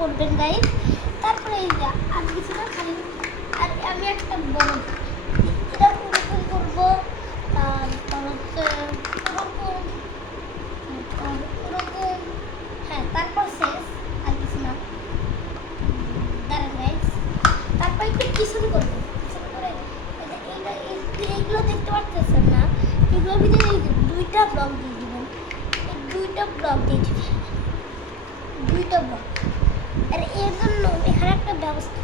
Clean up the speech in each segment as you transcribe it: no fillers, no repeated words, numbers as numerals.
করবেন গাইস। তারপরে এই যে আর কিছু না, খালি আর আমি একটা বড় এটা ওরকম করবো। তারপর হচ্ছে ওরকম ওরকম, হ্যাঁ তারপর শেষ, আর কিছু না। দাঁড়ান গাইস, তারপর একটু পিছন করবো, পিছন করে এইগুলো দেখতে পাচ্ছেন না, এগুলোর ভিতরে এই যে দুইটা ব্লক দিয়ে দেবেন, এই দুইটা ব্লক দিয়ে দেবেন, দুইটা ব্লক। আর এর জন্য এখানে একটা ব্যবস্থা,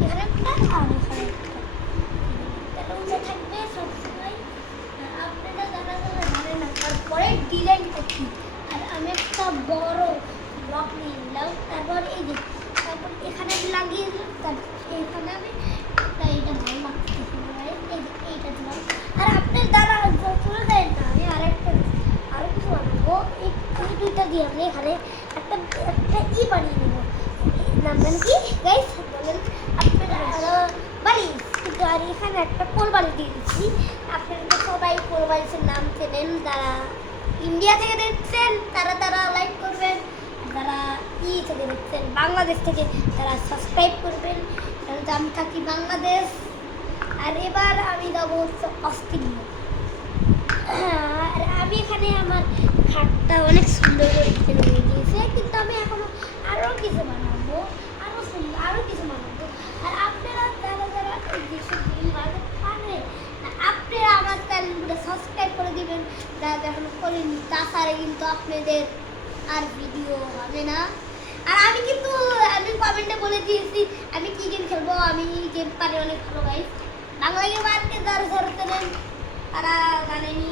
এখানে একটা আর এখানে একটা, তাহলে উঠে থাকবে সবসময়। আপনারা যারা যারা জানেন না, তারপরে ডিজাইন করছি। আর আমি একটা বড় ব্লক নিয়ে নিলাম, তারপর এই যে তারপর এখানে আমি লাগিয়ে দিলাম, তারপর এখানে আমি এইটা ভালো লাগতেছে এই যে এইটা দিলাম। আর আপনার দ্বারা চলে যায় না, আমি আরেকটা আরো কিছু বানাবো। এই দুইটা দিয়ে আমি এখানে একটা একটা বানিয়ে নেবো। নামবেন কি গাইস বলেন আপনারা? বালিশ। কিন্তু আর এখানে একটা কোল বালিশ দিয়ে দিচ্ছি। আপনারা তো সবাই কোল বালিশের নাম চেনেন, যারা ইন্ডিয়া থেকে দেখছেন তারা লাইক করবেন, যারা থেকে দেখছেন বাংলাদেশ থেকে তারা সাবস্ক্রাইব করবেন, কারণ আমি থাকি বাংলাদেশ। আর এবার আমি যাবো হচ্ছে অস্ট্রেলিয়া। আর আমি এখানে আমার খাটটা অনেক সুন্দর করে হয়ে গিয়েছে, কিন্তু আমি এখনো আরও কিছু বানাবো, আরও সুন্দর আরও কিছু বানাবো। আর আপনারা যারা যারা যেসব ভিডিও বানাতে পারবেন, আপনারা আমার চ্যানেলটা সাবস্ক্রাইব করে দিবেন যারা এখনো করেনি, তাছাড়া কিন্তু আপনাদের আর ভিডিও হবে না। আর আমি কিন্তু আমি কমেন্টে বলে দিয়েছি আমি কি গেম খেলবো, আমি গেম পারি অনেক ভালো গাইস। বাংলা গেম আর কে যারা যারা জানেন তারা জানেনি,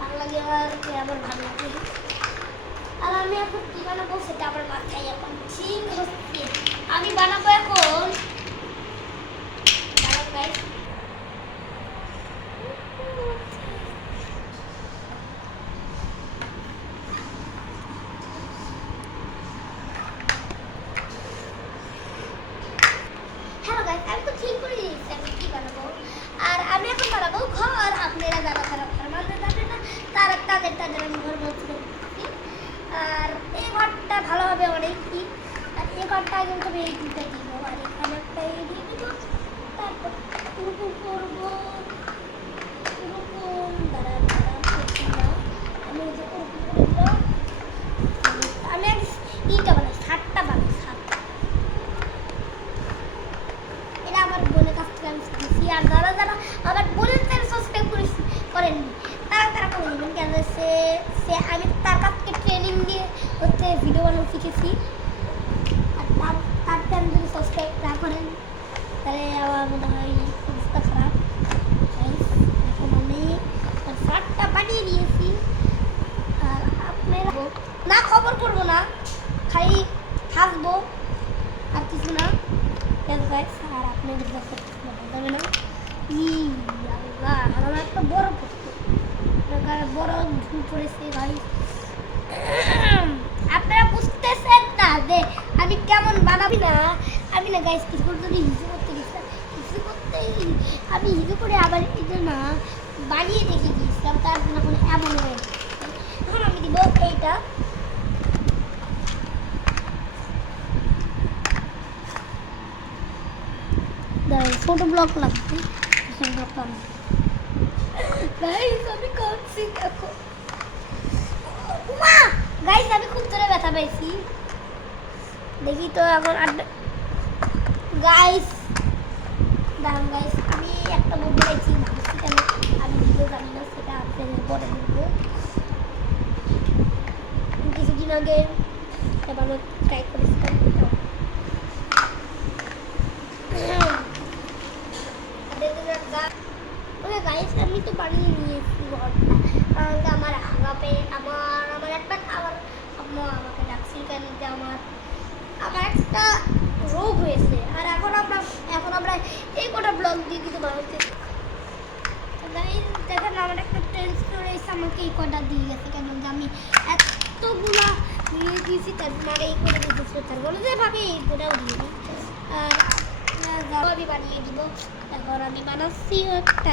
বাংলা গেম আর কে আমার ভালো লাগে। আর আমি এখন কি বানাবো সেটা আমার মাথায় এখন ঠিক হচ্ছে। আমি বানাবো এখন গাইস, আমি তো ঠিক করে দিয়েছি আমি কি বানাবো। আর আমি এখন বানাবো ঘর। আপনারা যারা যারা ঘর বানাতে যাবে না তাদের আমি ঘর বলছি। আর এই ঘরটা ভালো হবে অনেকই। আর এই ঘরটা কিন্তু আমি এই দুটো দিব, আর এখানে একটা এই দিয়ে দিব। তারপর এরকম করবো, এরকম দাঁড়া আমি যে আমি আগে ইটা বানাই, ছাদটা বানাই, ছাদ। এটা আমার বোনের কাছ থেকে আমি শিখেছি। আর যারা যারা আমার বোনের চ্যানেল সাবস্ক্রাইব করেননি তারা করে দেবেন, কেন সে আমি তার কাছ থেকে ট্রেনিং দিয়ে হচ্ছে ভিডিও বানানো শিখেছি। আর তার চ্যানেল যদি সাবস্ক্রাইব না করেন তাহলে আমার মনে হয় অবস্থা খারাপ। এখন আমি শার্টটা বানিয়ে নিয়েছি। আর আপনারা না খবর করবো না, খালি থাকবো আর কিছু না। আর আপনাদের যাবে না। আল্লাহ, আমার একটা বড় বড় ঝুল পড়েছে ভাই। আপনারা বুঝতেছেন না যে আমি কেমন বানাবি না। আমি না গাইস কিছু করতে হিজু করতে গেছিলাম, হিজু করতেই আমি হিজু করে আবার এটা না বানিয়ে দেখে গিয়েছিলাম, তার জন্য এখন এমন হয়ে গেছে। এখন আমি দিব এইটা, ছোট ব্লক লাগবে, আমি কাঁদছি দেখো। গাইস আমি খুব জোরে ব্যথা পাইছি, দেখি তো এখন গাইস। দাঁড়ান গাইস, আমি একটা বলতে চাইছি, আমি ভিডিও জানি না, সেটা আপনাদের পরে দেখবো। কিছুদিন আগে বানানোর ট্রাই করেছিলাম। ওকে গাইস, আমি তো বানিয়ে নিয়েছি ঘরটা। আমার আগাপে আমার একটা আমার আম্মা আমাকে ডাকছিল কেন যে আমার একটা রোগ হয়েছে। আর এখন আমরা এই কটা ব্লগ দিয়ে কিছু বানাচ্ছি। গাইস দেখেন আমার একটা ট্রান্সফার এসে আমাকে এই কটা দিয়ে গেছে, কেন যে আমি এতগুলা নিয়ে দিয়েছি, তারপর এই করে দিতেছে, তারপরে যেভাবে এই কটাও দিয়ে দিই। আর আমি বানিয়ে দিব। এখন আমি বানাচ্ছি একটা।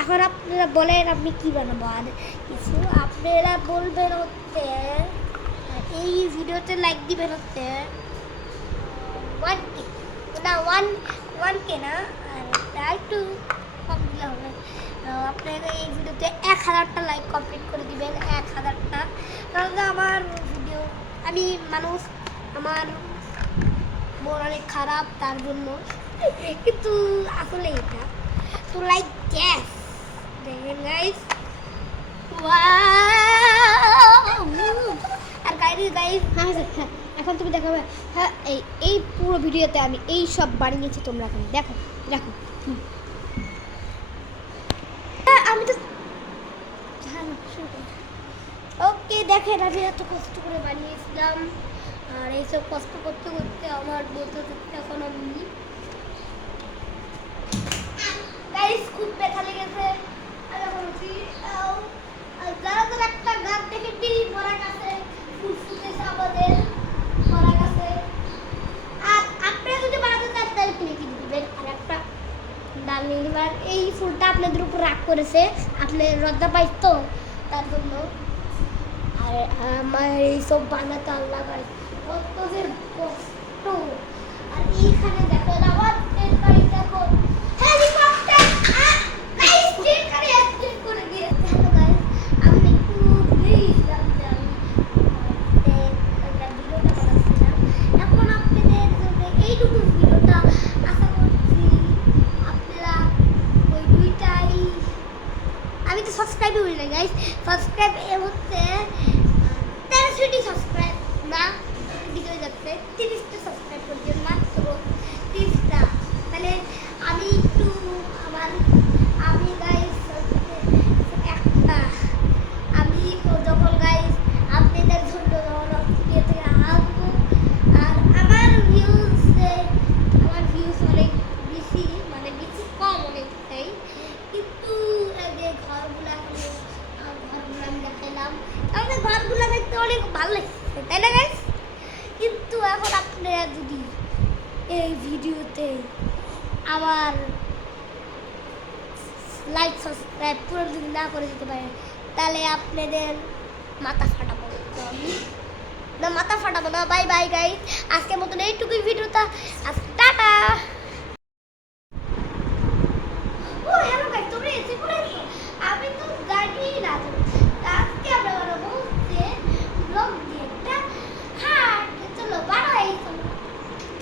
এখন আপনারা বলেন আপনি কি বানাবো, আর কিছু আপনারা বলবেন হচ্ছে এই ভিডিওতে লাইক দিবেন হচ্ছে 1K না 1K না, আর একটু কম দিলে হবে। আপনারা এই ভিডিওতে 1000টা লাইক কমপ্লিট করে দিবেন, 1000টা। কারণ আমার ভিডিও আমি মানুষ, আমার মন অনেক খারাপ তার জন্য, কিন্তু আসলে এটা তো লাইক গ্যাস দেখেন গাইস। আর গাইস এখন তুমি দেখাবে। হ্যাঁ, এই পুরো ভিডিওতে আমি এই সব বানিয়েছি, তোমরা এখন দেখো দেখো। আমি তো ওকে দেখেন, আমি এত কষ্ট করে বানিয়েছিলাম, আর এইসব কষ্ট করতে করতে আমার বলতে করতে এখন আমি গাইস খুব ব্যথা লেগেছে। আমি এখন উঠি। যারা যারা একটা গাছ দেখে মরা গাছে ফুল ফুটেছে আমাদের মরা গাছে, আর আপনারা যদি বানাতে চান তাহলে কিনে দিবেন। আর একটা দামি এবার এই ফুলটা আপনাদের উপর রাগ করেছে, আপনি লজ্জা পাইছ তো তার জন্য। আর আমার এইসব বানাতে আল্লাহ গাইস কত যে কষ্ট। আর এইখানে দেখো আবার ট্রেন গাড়ি, দেখো হেলিকপ্টার গাইস, ট্রেন গাড়ি অ্যাক্সিডেন্ট করে দিয়েছে। হ্যালো গাইস, আমি একটু ভুলে গেছিলাম যে আমি ভিডিওটা বানাচ্ছিলাম। এখন আপনাদের জন্য এইটুকু ভিডিওটা আশা করছি আপনারা ওই দুইটাই, আমি তো সাবস্ক্রাইব করি না গাইস, সাবস্ক্রাইব হচ্ছে 1300 সাবস্ক্রাইব না, ভিডিও যাচ্ছে 30টা সাবস্ক্রাইব করবেন, মাত্র 30টা। তাহলে আমি একটু আমি গাইস একটা আমি যখন গাইস আপনাদের জন্য যখন ভিডিও থেকে আসবো, আর আমার ভিউজ অনেক বেশি, মানে বেশি কম অনেকটাই, কিন্তু এই যে ঘরগুলো আমি দেখালাম, আমাদের ঘরগুলো দেখতে অনেক ভালো লাগছে, তাই না গাইস? কিন্তু এখন আপনারা যদি এই ভিডিওতে আমার লাইক সাবস্ক্রাইব পুরো যদি না করে দিতে পারেন, তাহলে আপনাদের মাথা ফাটাবো আমি না, মাথা ফাটাবো না। বাই বাই গাইস, আজকের মতন এইটুকুই ভিডিওটা, টাটা। ও হ্যালো গাইস, তোমরা এসে পড়েছো? আমি তো গাড়ি না, আজকে আমরা বানাবো যে ব্লগ দিয়ে একটা হাট। চলো বানাই,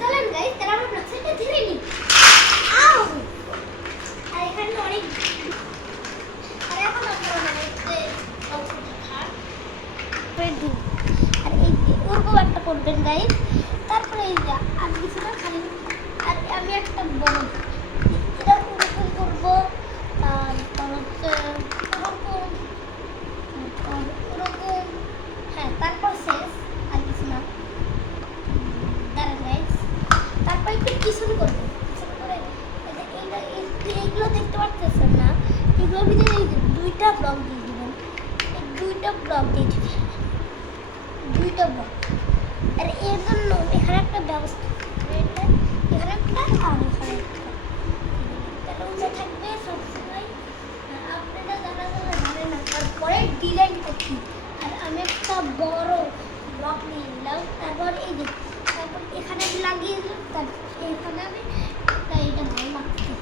চলেন গাইস, তাহলে আমরা ব্লগটা ধীরে নিই। আও আর এখানে অনেক, আর এখন আমরা বানাবো যে হাট পেন্টু, আর এই ওরকম একটা করবেন গাইস। তারপরে এই যে আর কিছু না, খালি আর আমি একটা বড় এটা ওরকম করবো, তারপর হচ্ছে ওরকম হ্যাঁ, তারপর শেষ আর কিছু না। দাঁড়ান গাইস, তারপর একটু কিশোর করবো, কিশোর করে এইগুলো দেখতে পাচ্ছেন না, এগুলোর ভিতরে এই দুইটা ব্লগ দিয়ে দেবেন, এই দুইটা ব্লগ দিয়ে দেবেন, দুইটা ব্লগ। আর এর জন্য এখানে একটা ব্যবস্থা, এখানে একটা আর এখানে একটা, তাহলে থাকবে সবসময়। আপনারা যারা যারা জানেন না, তারপরে ডিজাইন করছি। আর আমি একটা বড় ব্লক নিয়ে নিলাম, তারপর এই যে তারপর এখানে আমি লাগিয়ে দিলাম, তারপর এখানে আমি এইটা ভালো লাগছে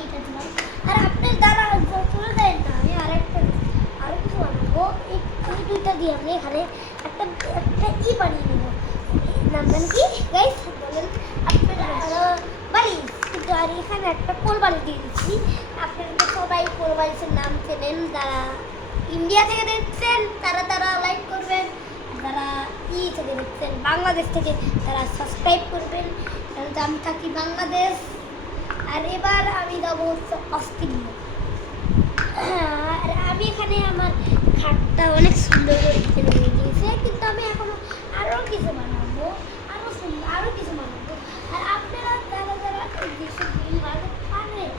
এইটা দিলাম। আর আপনার দ্বারা চলে যায় না, আমি আরো কিছু বানাবো, এই দুইটা দিয়ে আমি এখানে একটা বানিয়ে নেবো। নাম জান কি গাইস বলেন আপনারা? বালিশ। কিন্তু আর এখানে একটা কোল বালিশ দিয়ে দিচ্ছি। আপনারা তো সবাই কোল বালিশের নাম চেনেন, যারা ইন্ডিয়া থেকে দেখছেন তারা লাইক করবেন, যারা থেকে দেখছেন বাংলাদেশ থেকে তারা সাবস্ক্রাইব করবেন, কারণ আমি থাকি বাংলাদেশ। আর এবার আমি যাবো হচ্ছে অস্ট্রেলিয়া। আর আমি এখানে আমার খাটটা অনেক সুন্দর করে হয়ে গিয়েছে, কিন্তু আমি এখনো আরও কিছু বানাবো, আরও সুন্দর আরও কিছু বানাবো। আর আপনারা যারা যারা যেসব ভিডিও বানাতে পারেন,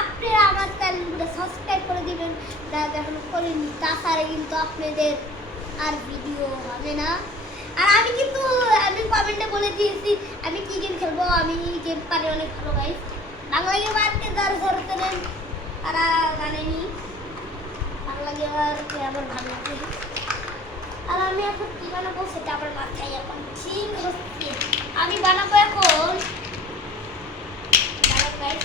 আপনারা আমার চ্যানেলগুলো সাবস্ক্রাইব করে দিবেন, যারা এখনো করেনি, তাছাড়া কিন্তু আপনাদের আর ভিডিও হবে না। আর আমি কমেন্টে বলে দিয়েছি আমি কি গেম খেলবো, আমি গেম পারি অনেক ভালো গাইস। বাংলা গেম আজকে যারা ধরতেন তারা জানেনি, বাংলা গেম আর আমার ভালো লাগে। আর আমি এখন কি বানাবো সেটা আমার মাথায় এখন ঠিক হচ্ছে। আমি বানাবো এখন দাঁড়াও guys।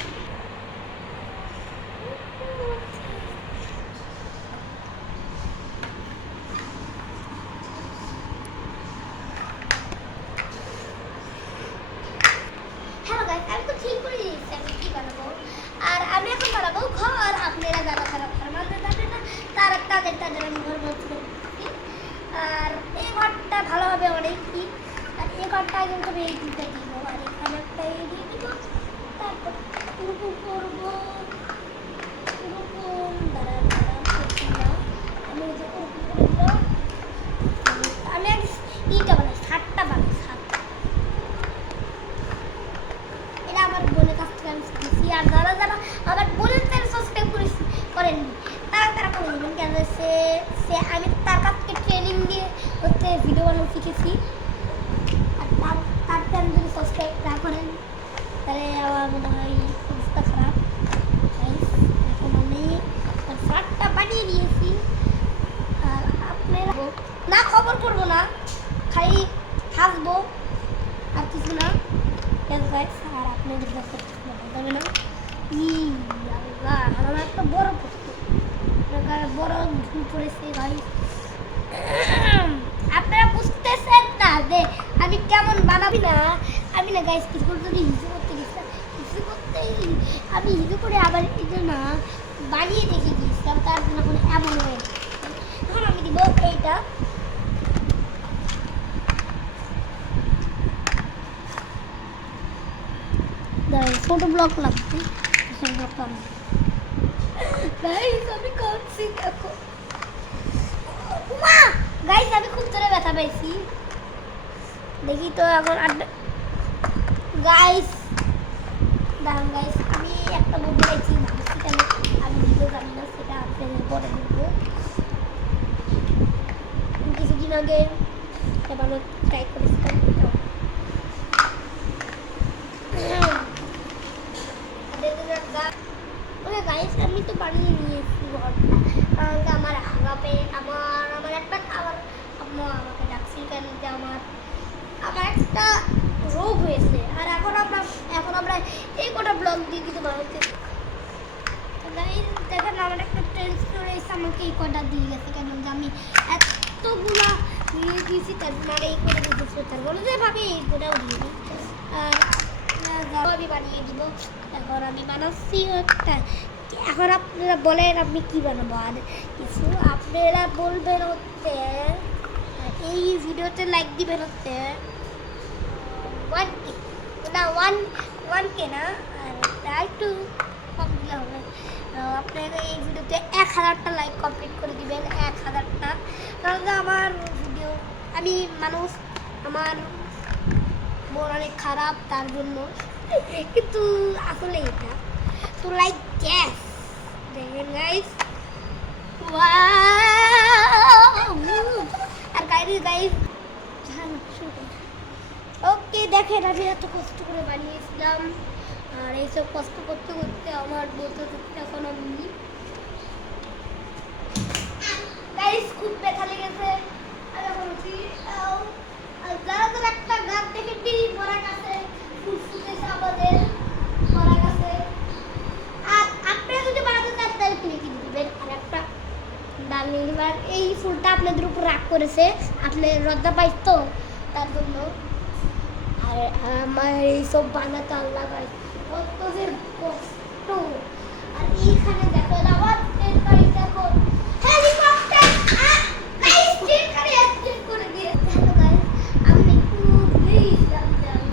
হ্যালো গাইস, আমি তো ঠিক করে দিয়েছি আমি কি বানাবো। আর আমি এখন বানাবো ঘর। আপনারা যারা যারা ঘর বানাতে জানেন না তারা তাদের আমি ঘর বানাতে দিচ্ছি। আর এই ঘরটা ভালো হবে অনেকই। আর এই ঘরটা আগে আমি এই দিকটা দিব, আর এখানে একটা এই দিয়ে দিব। তারপর এরকম করবো, এরকম দাঁড়ান করছি না আমি, এই যে এরকম করে দিলাম। আমি আগে ইটা বানাই, ছাদটা বানাই, ছাদ। এটা আমার বোনের কাছ থেকে আমি শিখেছি। আর যারা যারা আমার বোনের চ্যানেল সাবস্ক্রাইব করেননি তারা করে নেবেন, কেন সে আমি তার কাছ থেকে ট্রেনিং দিয়ে হচ্ছে ভিডিও বানানো শিখেছি। আর তার চ্যানেল যদি সাবস্ক্রাইব না করেন তাহলে আমার মনে হয় অবস্থা খারাপ। এখন আমি শার্টটা বানিয়ে নিয়েছি। আর আপনারা না খবর করবো না, খালি হাসবো আর কিছু না। আর আপনাদের কাছে যাবে না। আল্লাহ, আমার একটা বড় প্রশ্ন, বড় ভুল করেছে ভাই। আপনারা বুঝতেছেন না যে আমি কেমন বানাবি না। আমি না গাইস কিছু করে যদি হিসু করতে গেছিলাম, হিসু করতেই আমি হিসু করে আবার এটা না বানিয়ে দেখে গিয়েছিলাম, তার জন্য এখন এমন হয়ে গেছে। এখন আমি দিব এইটা। ছোট ব্লক লাগবে, গাইস আমি কাঁদছি দেখো। মা গাইস আমি খুব জোরে ব্যথা পাইছি, দেখি তো এখন গাইস। দাঁড়ান গাইস, আমি একটা মুভ বানাইছি, ভাবছি কেন আমি ভিডিও জানি না, সেটা আপনাদের পরে বলবো। কিছুদিন আগে বানানো ট্রাই করেছিলাম। গাইস আমি তো বানিয়ে নিয়েছি ঘরটা, কারণ আমার আগাপে আমার একটা আমার আম্মা আমাকে ডাকছিল কেন যে আমার একটা রোগ হয়েছে। আর এখন আমরা এই কটা ব্লগ দিয়ে কিন্তু বানাতে গাইস দেখেন আমার একটা ট্রেন্ড চলে এসে আমাকে এই কটা দিয়ে গেছে, কেন যে আমি এতগুলা নিয়ে দিয়েছি তার মানে এই করে দিতেছে, তার বলে যে ভাবি এই কটাও দিয়ে দিই। আর আমি বানিয়ে দিব। এখন আমি বানাচ্ছি একটা। এখন আপনারা বলেন আমি কি বানাবো আর কিছু, আপনারা বলবেন হচ্ছে এই ভিডিওতে লাইক দিবেন হচ্ছে 1K না 1K না, আর একটু কম দিলে হবে। আপনারা এই ভিডিওতে 1000টা লাইক কমপ্লিট করে দিবেন, 1000টা। কারণ আমার ভিডিও আমি মানুষ, আমার মন অনেক খারাপ তার জন্য, কিন্তু আসলে এটা তো লাইক গ্যাস দেখেন গাইস। আর গাইস ওকে দেখেন আমি এত কষ্ট করে বানিয়েছিলাম, আর এইসব কষ্ট করতে করতে আমার বলতে করতে এখন আমি গাইস খুব ব্যথা লেগেছে। আর এখন যারা যারা একটা গাছ দেখেছি মরা গাছে ফুল ফুটেছে আমাদের মরা গাছে, আর আপনারা যদি বানাতে চান তাহলে কিনে দিবেন। আর একটা ডালিমার এই ফুলটা আপনাদের উপর রাগ করেছে, আপনি লজ্জা পাইছ তো তার জন্য। আর আমার এইসব বানাতে আল্লাহ গাইস কত যে কষ্ট। আর এইখানে দেখো আবার ট্রেন গাড়ি দেখো, হেলিকপ্টার গাইস ট্রেন গাড়ি অ্যাক্সিডেন্ট করে দিয়েছে। হ্যালো গাইস আমি একটু ভুলে গেছিলাম যে আমি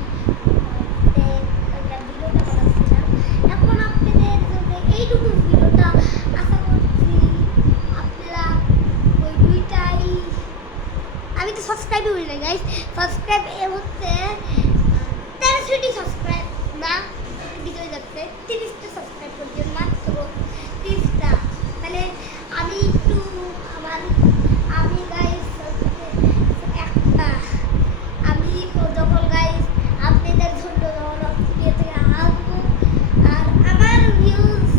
একটা ভিডিওটা বানাচ্ছিলাম। এখন আপনাদের যদি এইটুকু ভিডিওটা আশা করছি আপনারা ওই দুইটাই, আমি তো সাবস্ক্রাইব করি না গাইস, সাবস্ক্রাইব হচ্ছে 13টি সাবস্ক্রাইব না ভিডিও যাচ্ছে 30টা সাবস্ক্রাইব করবেন, মাত্র 30টা। তাহলে আমি একটু আমি গাইস একটা আমি যখন গাইস আপনাদের জন্য যখন ভিডিও থেকে আসবো, আর আমার ভিউজ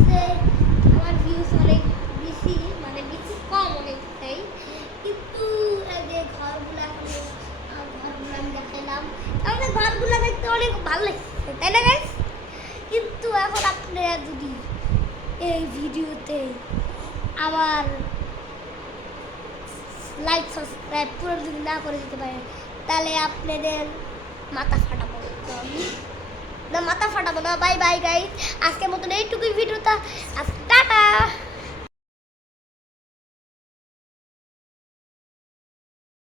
অনেক বেশি, মানে বেশি কম অনেকটাই, কিন্তু অনেক ভালো লাগছে তাই না গাইস? কিন্তু এখন আপনারা যদি এই ভিডিওতে আমার লাইক সাবস্ক্রাইব পুরো যদি না করে দিতে পারেন তাহলে আপনাদের মাথা ফাটাবো তো আমি। না মাথা ফাটাবো না। বাই বাই গাইস, আজকের মতন এইটুকুই ভিডিওটা। আজকে টাটা।